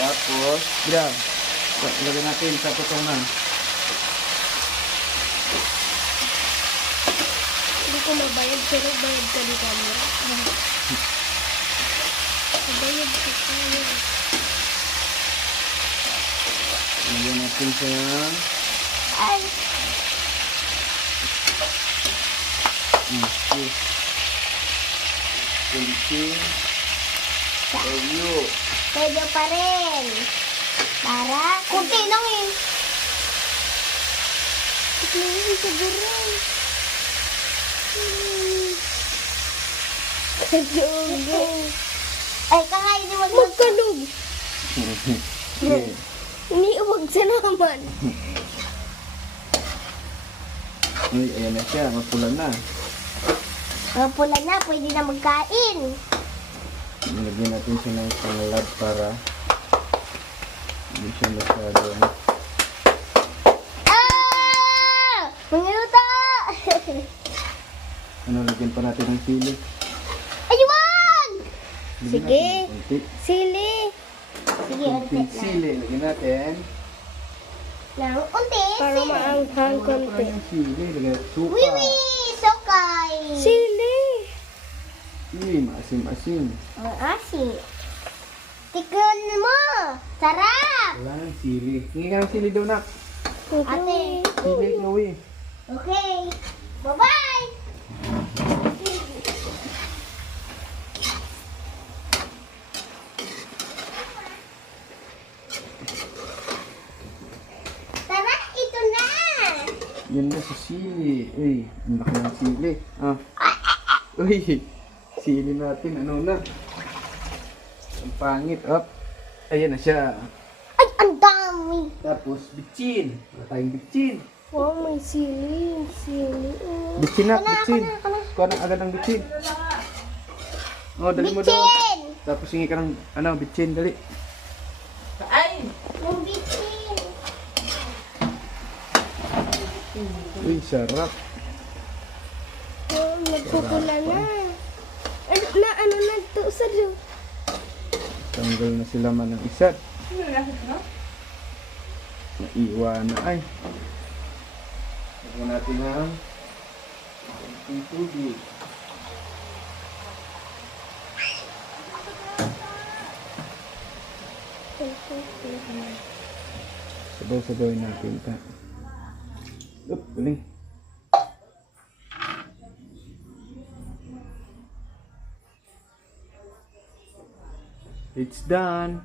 Tapos, grab. Ilagay natin sa potongan. Hindi ko mabayad, pero bayad ka di camera. Mabayad ka tayo. Ilagay natin sa Ay! kunting toyo. Pwede pa rin. Para, kunti lang eh. Tignan siguro. Kadugong. Ay, kakain ni magkalog. Okay. Iniuwag sa naman. Uy, ayan na siya. Mapula na. Pula na, pwede na magkain. Nilagyan natin siya ng panglad para hindi siya masyado. Ah! Mangiluto! Lagyan pa natin ng sili. Ayun! Lagyan Sige. natin ng konti. Sili. Sige, Konting unti sili. Lagyan natin. lang. Unti. Para maanghang konti. Yung sili. Lagyan natin suka. Wiwi! Sokay! Sili! Maasim-asim. Ang asin. Tikon mo! Sarap! Wala nang sili. Hingi ka ng sili daw, nak. Ate. Sili, Chloe. Okay. Bye-bye! Tara, ito na! Yan na sa sili. Uy, ang laki ng sili. Ah. Uy, sili natin. Ano na? Ang pangit. Up. Ayan na siya. Ay, ang dami! Tapos, bitchin. Wala tayong bitchin. Wow, may sili. Sili. Bitchin na, bitchin. Kuha na agad ng bitchin. Oh, dali mo daw. Bitchin! Tapos hingi ka ng, bitchin, dali. Yung bitchin! Uy, sarap. Oh, nagpupula na. Ano na ito sa do? Tanggal na sila man ng isa. Naiwan na ay. Lagyan natin ng konting tubig. Sabaw-sabawin natin ito. Oop, galing. It's done.